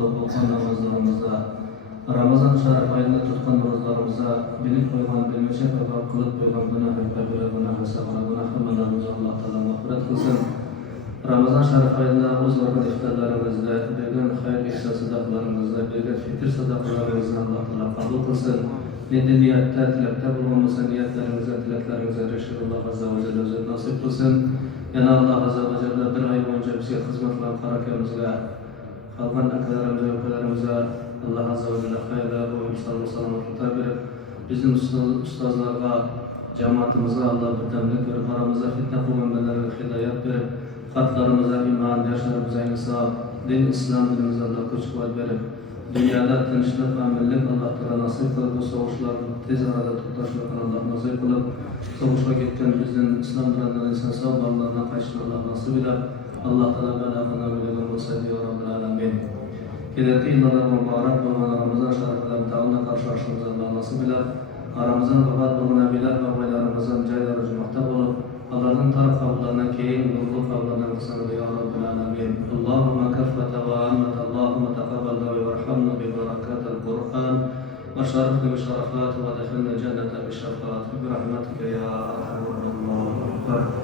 kılıp okuyan namazlarımızda, Ramazan şerif ayında tutkan rozlarımıza, bilip koygan, bilmişe kadar kılıp koygan günahı, kabire günahı, sabara günahı, mılarımıza Allah Teala mağfiret kılsın. Ramazan şerif ayında uzvarın iftarlarımızda, bilgen hayır ihsan sadakalarımızda, bilgen fitir sadakalarımızda Allah Teala kabul kılsın. Niyette, tilekte bulunmasa niyetlerimize, tileklerimize Resulullah Azze ve Celle özet nasip kılsın. Yana Allah Azze ve Celle bir ay boyunca bize hizmet kılan karakemizle, kalkan akalarımıza, ülkelerimize Allah Azze ve Celle hayırlı, uyum, selametlikler verip, bizim ustazlarga, cemaatimize Allah birdemlik verip, aramıza fitne kuvvetlerine hidayet verip, katlarımıza iman, yaşlarımıza insaf, din, İslam dinimize Allah güç kuvvet verip, dünyada tinchlik ve millet Allah Teala nasip kılıp, bu soğuşların tez arada tuttaşlıkını Allah nasip kılıp, soğuşa gitken bizden İslam dinlerden insan sağ bağlarına kaçtığını Allah nasip edip, Allah Teala belakına bilegen olsaydı ya Rabbil Alemin. Keletki yıllarda mübarek bulunan Ramazan şeriflerini tağına karşılaştığımız Allah nasip edip, aramızdan vefat bulunan abiler ve baylarımızın cayları cümakta bulup, Allah'ın taraf kabullarına keyin, nurlu kabullarına kısanıdır ya Rabbil Alemin. Allahümme keffete ve ammet, Allahümme teqabbel ve verhamna bi berakatel Kur'an ve şerifne bi şerefat ve dekhilne cennete bi şefaat bi rahmetike ya Erhamer Rahim.